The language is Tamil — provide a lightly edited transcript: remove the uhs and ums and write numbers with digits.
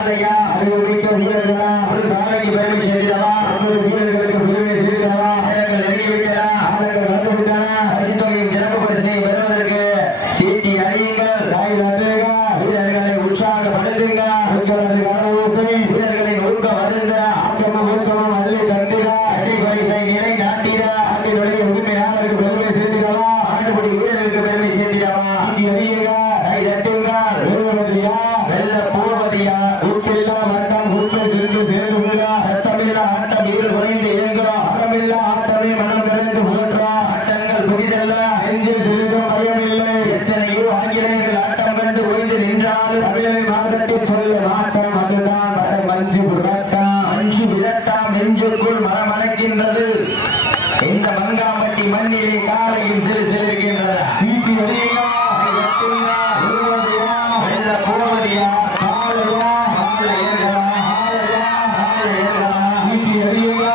அறிவுமிக்க வீரர்களா ஒரு காலைக்கு பெருமை சேர்க்கிறவா ஒரு வீரர்களுக்கு பெருமை சேர்க்கிறவா ஆயங்கள் நெருங்கிவிட்டனா ஆயங்கள் வந்துவிட்டன பரிசுத்தொகையின் சிறப்பு பரிசினை பெறுவதற்கு சீட்டி அடியுங்கள் வீரர்களை உற்சாகப்படுத்துங்க வீரர்களின் ஊக்கம் வருந்த ஆக்கமும் ஊக்கமும் அள்ளி தந்திர அடி பரிசை நிலை நாட்டிட ஆண்டினுடைய உரிமையாளருக்கு பெருமை சேர்க்கிறவா ஆண்டுபடி வீரர்களுக்கு பெருமை சேர்க்கிறவா சீட்டி அடியுங்க கை தட்டுங்க வெல்ல பூபதியா உப்பில்லா வட்டம் உண்மை சென்று சேர்ந்துள்ளா ரத்தமில்லா ஆட்டம் ஈடு குறைந்து இயங்குறோம் ஆட்டமில்லா ஆட்டமே மனம் நிறைந்து போற்றோம் ஆட்டங்கள் புதிதல்ல நெஞ்சில் சிறிதும் பயமில்லை எத்தனையோ ஆங்கிலேயர்கள் ஆட்டம் கண்டு ஓய்ந்து நின்றால் தமிழனை மாதட்டி சொல்ல மாட்டம் அதுதான் வர மஞ்சு விரட்டாம் நெஞ்சுக்குள் மரமணக்கின்றது இந்த மங்காம்பட்டி மண்ணிலே காலையில் சிறு சிலிருக்கின்றது சீட்டி வெளியா வெல்ல போவதியா காலையா சீட்டி அறியுங்க